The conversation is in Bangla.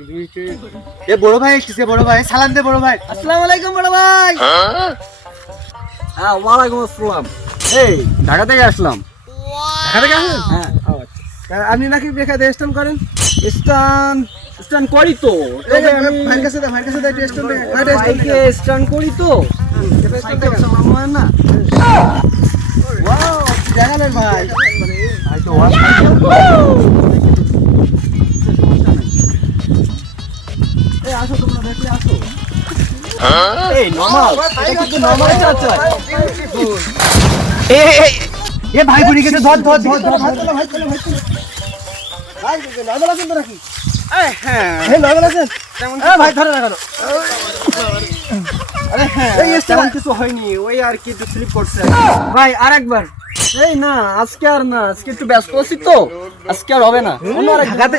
এ বড় ভাই এসেছে, বড় ভাই সালাম দে বড় ভাই। আসসালামু আলাইকুম বড় ভাই। হ্যাঁ ওয়ালাইকুম আসসালাম। এই ঢাকা থেকে আসলাম। ঢাকা থেকে আসেন? হ্যাঁ আপনি নাকি বেকার স্ট্যান্ড করেন? স্টান করি তো। ভাইয়ের কাছে দে, ভাইয়ের কাছে দে, একটু স্ট্যান্ড দে। বাইকে স্টান করি তো। সাইকেল চালানো হয় না। ওয়াও, জাগালেন ভাই। ভাই তো ওয়াশ এই আসো তোমরা দেখলে আসো। এই নরমাল এটা কিন্তু নরমাল চাচা। এ ভাই পড়ে গেছে, ধর ধর ধর ধর। ভাই চলো, ভাই চলো, ভাই চলো। ভাই নরমাল আছেন তো নাকি? হ্যাঁ এই নরমাল আছেন? ভাই ধরে রাখো। আরে হ্যাঁ এই তেমন কিছু হয়নি, ওই আর কি একটু স্লিপ করছে। ভাই আরেকবার। এই না আজকে আর না, আজকে একটু ব্যস্ত আছি তো, আজকে আর হবে না। অন্য আরেকদিন। ঢাকাতে